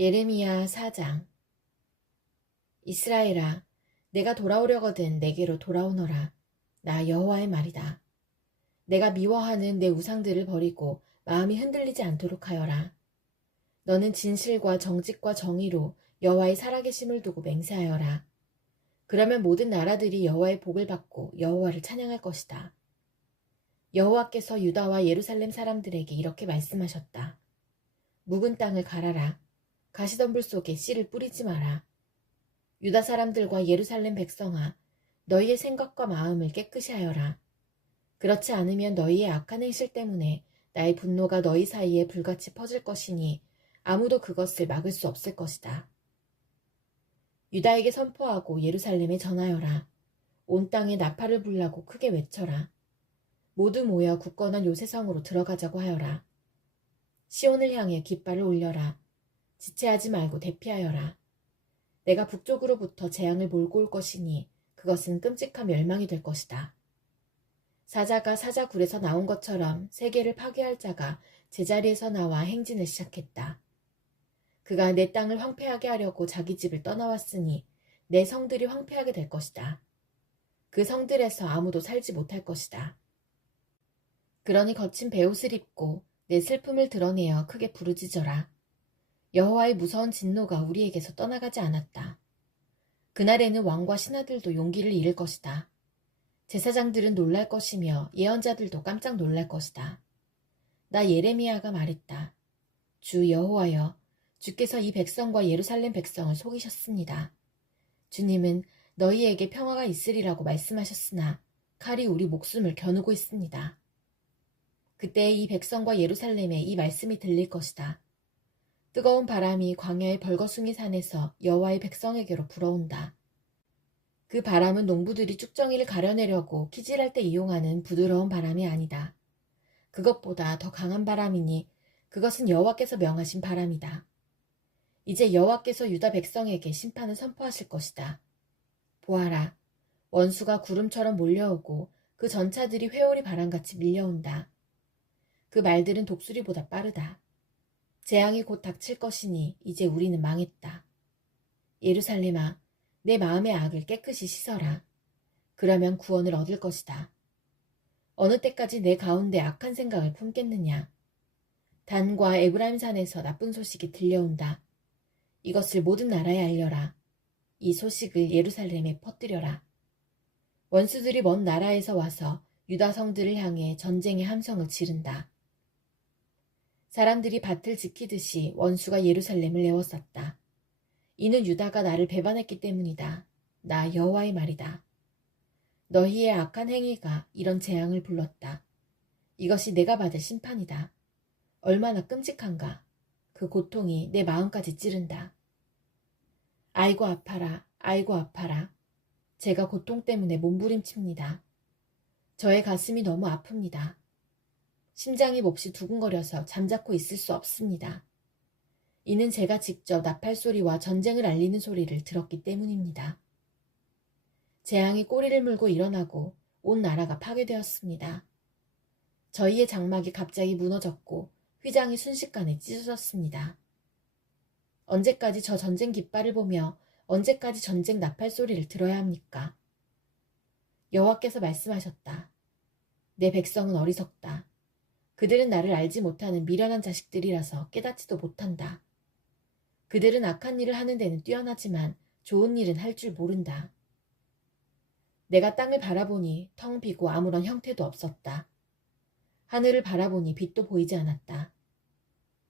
예레미야 4장 이스라엘아 내가 돌아오려거든 내게로 돌아오너라. 나 여호와의 말이다. 내가 미워하는 내 우상들을 버리고 마음이 흔들리지 않도록 하여라. 너는 진실과 정직과 정의로 여호와의 살아계심을 두고 맹세하여라. 그러면 모든 나라들이 여호와의 복을 받고 여호와를 찬양할 것이다. 여호와께서 유다와 예루살렘 사람들에게 이렇게 말씀하셨다. 묵은 땅을 갈아라 가시덤불 속에 씨를 뿌리지 마라. 유다 사람들과 예루살렘 백성아, 너희의 생각과 마음을 깨끗이 하여라. 그렇지 않으면 너희의 악한 행실 때문에 나의 분노가 너희 사이에 불같이 퍼질 것이니 아무도 그것을 막을 수 없을 것이다. 유다에게 선포하고 예루살렘에 전하여라. 온 땅에 나팔을 불라고 크게 외쳐라. 모두 모여 굳건한 요새성으로 들어가자고 하여라. 시온을 향해 깃발을 올려라. 지체하지 말고 대피하여라. 내가 북쪽으로부터 재앙을 몰고 올 것이니 그것은 끔찍한 멸망이 될 것이다. 사자가 사자굴에서 나온 것처럼 세계를 파괴할 자가 제자리에서 나와 행진을 시작했다. 그가 내 땅을 황폐하게 하려고 자기 집을 떠나왔으니 내 성들이 황폐하게 될 것이다. 그 성들에서 아무도 살지 못할 것이다. 그러니 거친 베옷을 입고 내 슬픔을 드러내어 크게 부르짖어라. 여호와의 무서운 진노가 우리에게서 떠나가지 않았다. 그날에는 왕과 신하들도 용기를 잃을 것이다. 제사장들은 놀랄 것이며 예언자들도 깜짝 놀랄 것이다. 나 예레미야가 말했다. 주 여호와여, 주께서 이 백성과 예루살렘 백성을 속이셨습니다. 주님은 너희에게 평화가 있으리라고 말씀하셨으나 칼이 우리 목숨을 겨누고 있습니다. 그때 이 백성과 예루살렘에 이 말씀이 들릴 것이다. 뜨거운 바람이 광야의 벌거숭이 산에서 여호와의 백성에게로 불어온다. 그 바람은 농부들이 쭉정이를 가려내려고 키질할 때 이용하는 부드러운 바람이 아니다. 그것보다 더 강한 바람이니 그것은 여호와께서 명하신 바람이다. 이제 여호와께서 유다 백성에게 심판을 선포하실 것이다. 보아라, 원수가 구름처럼 몰려오고 그 전차들이 회오리 바람같이 밀려온다. 그 말들은 독수리보다 빠르다. 재앙이 곧 닥칠 것이니 이제 우리는 망했다. 예루살렘아, 내 마음의 악을 깨끗이 씻어라. 그러면 구원을 얻을 것이다. 어느 때까지 내 가운데 악한 생각을 품겠느냐? 단과 에브라임 산에서 나쁜 소식이 들려온다. 이것을 모든 나라에 알려라. 이 소식을 예루살렘에 퍼뜨려라. 원수들이 먼 나라에서 와서 유다 성들을 향해 전쟁의 함성을 지른다. 사람들이 밭을 지키듯이 원수가 예루살렘을 내어쌌다. 이는 유다가 나를 배반했기 때문이다. 나 여호와의 말이다. 너희의 악한 행위가 이런 재앙을 불렀다. 이것이 내가 받을 심판이다. 얼마나 끔찍한가. 그 고통이 내 마음까지 찌른다. 아이고 아파라, 아이고 아파라. 제가 고통 때문에 몸부림칩니다. 저의 가슴이 너무 아픕니다. 심장이 몹시 두근거려서 잠자코 있을 수 없습니다. 이는 제가 직접 나팔 소리와 전쟁을 알리는 소리를 들었기 때문입니다. 재앙이 꼬리를 물고 일어나고 온 나라가 파괴되었습니다. 저희의 장막이 갑자기 무너졌고 휘장이 순식간에 찢어졌습니다. 언제까지 저 전쟁 깃발을 보며 언제까지 전쟁 나팔 소리를 들어야 합니까? 여호와께서 말씀하셨다. 내 백성은 어리석다. 그들은 나를 알지 못하는 미련한 자식들이라서 깨닫지도 못한다. 그들은 악한 일을 하는 데는 뛰어나지만 좋은 일은 할 줄 모른다. 내가 땅을 바라보니 텅 비고 아무런 형태도 없었다. 하늘을 바라보니 빛도 보이지 않았다.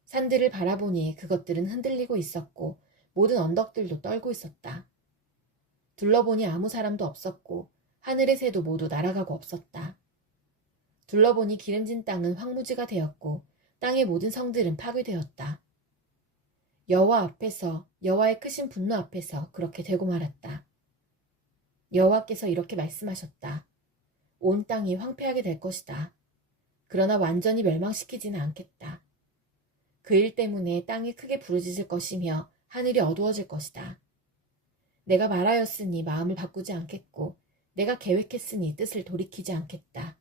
산들을 바라보니 그것들은 흔들리고 있었고 모든 언덕들도 떨고 있었다. 둘러보니 아무 사람도 없었고 하늘의 새도 모두 날아가고 없었다. 둘러보니 기름진 땅은 황무지가 되었고 땅의 모든 성들은 파괴되었다. 여호와 앞에서 여호와의 크신 분노 앞에서 그렇게 되고 말았다. 여호와께서 이렇게 말씀하셨다. 온 땅이 황폐하게 될 것이다. 그러나 완전히 멸망시키지는 않겠다. 그 일 때문에 땅이 크게 부르짖을 것이며 하늘이 어두워질 것이다. 내가 말하였으니 마음을 바꾸지 않겠고 내가 계획했으니 뜻을 돌이키지 않겠다.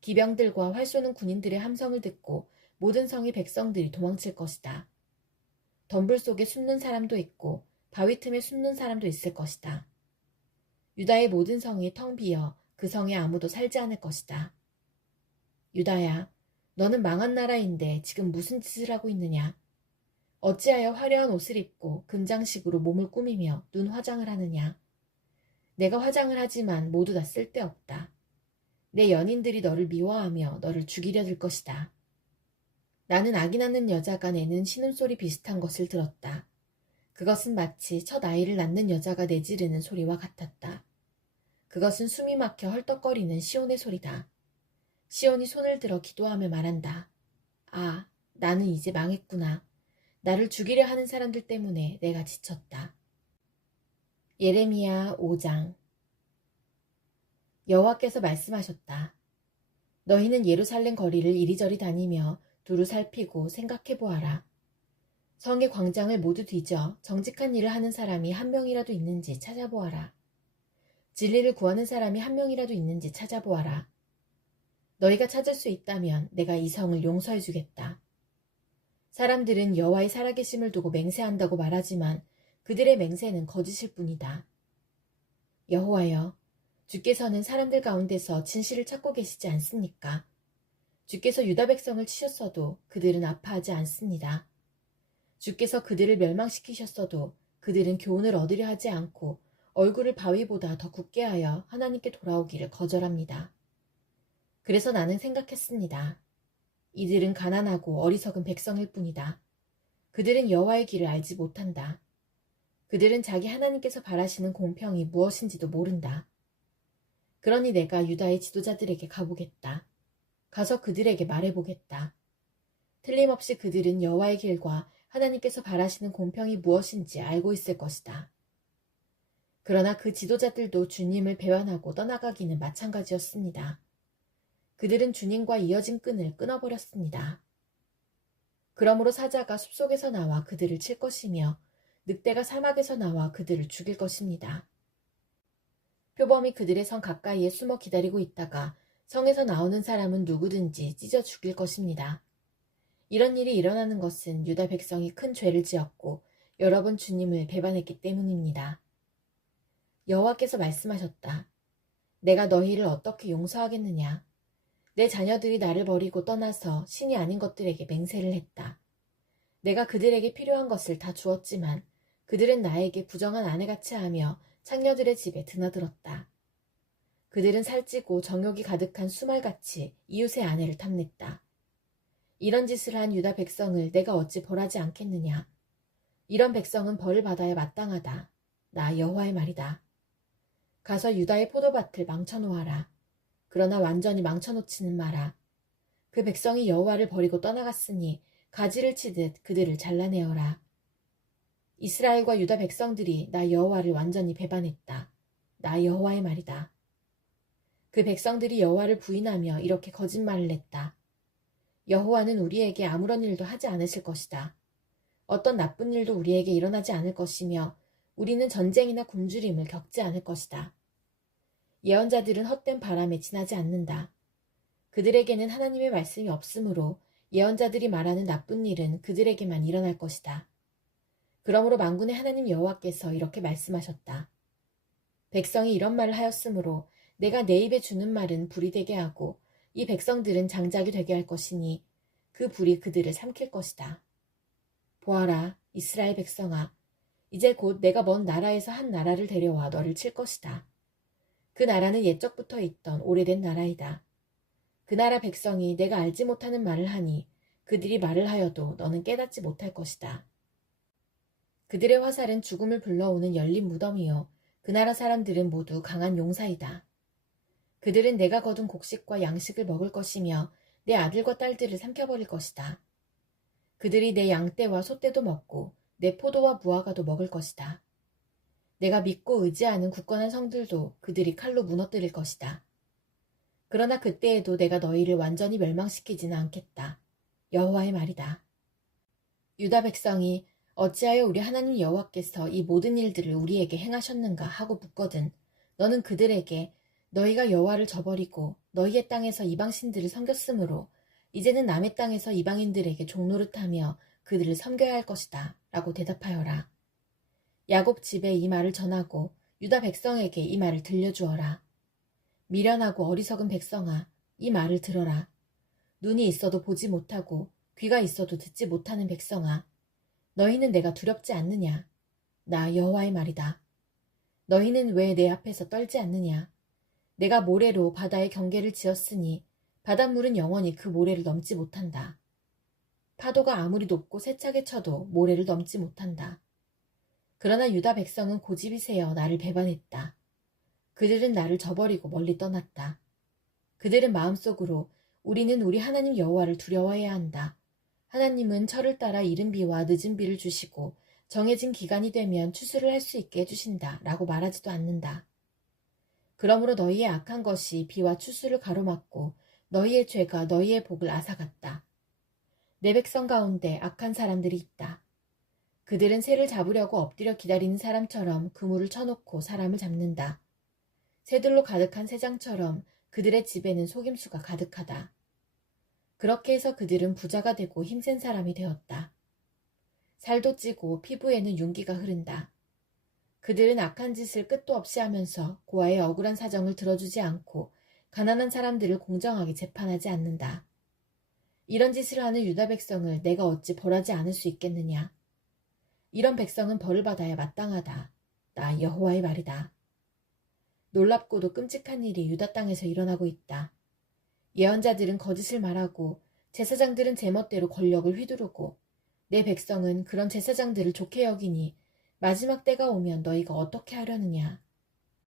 기병들과 활 쏘는 군인들의 함성을 듣고 모든 성의 백성들이 도망칠 것이다. 덤불 속에 숨는 사람도 있고 바위 틈에 숨는 사람도 있을 것이다. 유다의 모든 성이 텅 비어 그 성에 아무도 살지 않을 것이다. 유다야, 너는 망한 나라인데 지금 무슨 짓을 하고 있느냐? 어찌하여 화려한 옷을 입고 금장식으로 몸을 꾸미며 눈 화장을 하느냐? 내가 화장을 하지만 모두 다 쓸데없다. 내 연인들이 너를 미워하며 너를 죽이려 들 것이다. 나는 아기 낳는 여자가 내는 신음소리 비슷한 것을 들었다. 그것은 마치 첫 아이를 낳는 여자가 내지르는 소리와 같았다. 그것은 숨이 막혀 헐떡거리는 시온의 소리다. 시온이 손을 들어 기도하며 말한다. 아, 나는 이제 망했구나. 나를 죽이려 하는 사람들 때문에 내가 지쳤다. 예레미야 5장 여호와께서 말씀하셨다. 너희는 예루살렘 거리를 이리저리 다니며 두루 살피고 생각해 보아라. 성의 광장을 모두 뒤져 정직한 일을 하는 사람이 한 명이라도 있는지 찾아보아라. 진리를 구하는 사람이 한 명이라도 있는지 찾아보아라. 너희가 찾을 수 있다면 내가 이 성을 용서해 주겠다. 사람들은 여호와의 살아계심을 두고 맹세한다고 말하지만 그들의 맹세는 거짓일 뿐이다. 여호와여, 주께서는 사람들 가운데서 진실을 찾고 계시지 않습니까? 주께서 유다 백성을 치셨어도 그들은 아파하지 않습니다. 주께서 그들을 멸망시키셨어도 그들은 교훈을 얻으려 하지 않고 얼굴을 바위보다 더 굳게 하여 하나님께 돌아오기를 거절합니다. 그래서 나는 생각했습니다. 이들은 가난하고 어리석은 백성일 뿐이다. 그들은 여호와의 길을 알지 못한다. 그들은 자기 하나님께서 바라시는 공평이 무엇인지도 모른다. 그러니 내가 유다의 지도자들에게 가보겠다. 가서 그들에게 말해보겠다. 틀림없이 그들은 여호와의 길과 하나님께서 바라시는 공평이 무엇인지 알고 있을 것이다. 그러나 그 지도자들도 주님을 배반하고 떠나가기는 마찬가지였습니다. 그들은 주님과 이어진 끈을 끊어버렸습니다. 그러므로 사자가 숲속에서 나와 그들을 칠 것이며 늑대가 사막에서 나와 그들을 죽일 것입니다. 표범이 그들의 성 가까이에 숨어 기다리고 있다가 성에서 나오는 사람은 누구든지 찢어 죽일 것입니다. 이런 일이 일어나는 것은 유다 백성이 큰 죄를 지었고 여러 번 주님을 배반했기 때문입니다. 여호와께서 말씀하셨다. 내가 너희를 어떻게 용서하겠느냐? 내 자녀들이 나를 버리고 떠나서 신이 아닌 것들에게 맹세를 했다. 내가 그들에게 필요한 것을 다 주었지만 그들은 나에게 부정한 아내같이 하며 창녀들의 집에 드나들었다. 그들은 살찌고 정욕이 가득한 수말같이 이웃의 아내를 탐냈다. 이런 짓을 한 유다 백성을 내가 어찌 벌하지 않겠느냐. 이런 백성은 벌을 받아야 마땅하다. 나 여호와의 말이다. 가서 유다의 포도밭을 망쳐놓아라. 그러나 완전히 망쳐놓지는 마라. 그 백성이 여호와를 버리고 떠나갔으니 가지를 치듯 그들을 잘라내어라. 이스라엘과 유다 백성들이 나 여호와를 완전히 배반했다. 나 여호와의 말이다. 그 백성들이 여호와를 부인하며 이렇게 거짓말을 했다. 여호와는 우리에게 아무런 일도 하지 않으실 것이다. 어떤 나쁜 일도 우리에게 일어나지 않을 것이며 우리는 전쟁이나 굶주림을 겪지 않을 것이다. 예언자들은 헛된 바람에 지나지 않는다. 그들에게는 하나님의 말씀이 없으므로 예언자들이 말하는 나쁜 일은 그들에게만 일어날 것이다. 그러므로 만군의 하나님 여호와께서 이렇게 말씀하셨다. 백성이 이런 말을 하였으므로 내가 내 입에 주는 말은 불이 되게 하고 이 백성들은 장작이 되게 할 것이니 그 불이 그들을 삼킬 것이다. 보아라, 이스라엘 백성아. 이제 곧 내가 먼 나라에서 한 나라를 데려와 너를 칠 것이다. 그 나라는 옛적부터 있던 오래된 나라이다. 그 나라 백성이 내가 알지 못하는 말을 하니 그들이 말을 하여도 너는 깨닫지 못할 것이다. 그들의 화살은 죽음을 불러오는 열린 무덤이요. 그 나라 사람들은 모두 강한 용사이다. 그들은 내가 거둔 곡식과 양식을 먹을 것이며 내 아들과 딸들을 삼켜버릴 것이다. 그들이 내 양떼와 소떼도 먹고 내 포도와 무화과도 먹을 것이다. 내가 믿고 의지하는 굳건한 성들도 그들이 칼로 무너뜨릴 것이다. 그러나 그때에도 내가 너희를 완전히 멸망시키지는 않겠다. 여호와의 말이다. 유다 백성이 어찌하여 우리 하나님 여호와께서 이 모든 일들을 우리에게 행하셨는가 하고 묻거든 너는 그들에게 너희가 여호와를 저버리고 너희의 땅에서 이방 신들을 섬겼으므로 이제는 남의 땅에서 이방인들에게 종노릇하며 그들을 섬겨야 할 것이다. 라고 대답하여라. 야곱 집에 이 말을 전하고 유다 백성에게 이 말을 들려주어라. 미련하고 어리석은 백성아, 이 말을 들어라. 눈이 있어도 보지 못하고 귀가 있어도 듣지 못하는 백성아, 너희는 내가 두렵지 않느냐? 나 여호와의 말이다. 너희는 왜 내 앞에서 떨지 않느냐? 내가 모래로 바다의 경계를 지었으니 바닷물은 영원히 그 모래를 넘지 못한다. 파도가 아무리 높고 세차게 쳐도 모래를 넘지 못한다. 그러나 유다 백성은 고집이 세어 나를 배반했다. 그들은 나를 저버리고 멀리 떠났다. 그들은 마음속으로 우리는 우리 하나님 여호와를 두려워해야 한다. 하나님은 철을 따라 이른 비와 늦은 비를 주시고 정해진 기간이 되면 추수를 할 수 있게 해주신다. 라고 말하지도 않는다. 그러므로 너희의 악한 것이 비와 추수를 가로막고 너희의 죄가 너희의 복을 앗아갔다. 내 백성 가운데 악한 사람들이 있다. 그들은 새를 잡으려고 엎드려 기다리는 사람처럼 그물을 쳐놓고 사람을 잡는다. 새들로 가득한 새장처럼 그들의 집에는 속임수가 가득하다. 그렇게 해서 그들은 부자가 되고 힘센 사람이 되었다. 살도 찌고 피부에는 윤기가 흐른다. 그들은 악한 짓을 끝도 없이 하면서 고아의 억울한 사정을 들어주지 않고 가난한 사람들을 공정하게 재판하지 않는다. 이런 짓을 하는 유다 백성을 내가 어찌 벌하지 않을 수 있겠느냐. 이런 백성은 벌을 받아야 마땅하다. 나 여호와의 말이다. 놀랍고도 끔찍한 일이 유다 땅에서 일어나고 있다. 예언자들은 거짓을 말하고 제사장들은 제멋대로 권력을 휘두르고 내 백성은 그런 제사장들을 좋게 여기니 마지막 때가 오면 너희가 어떻게 하려느냐.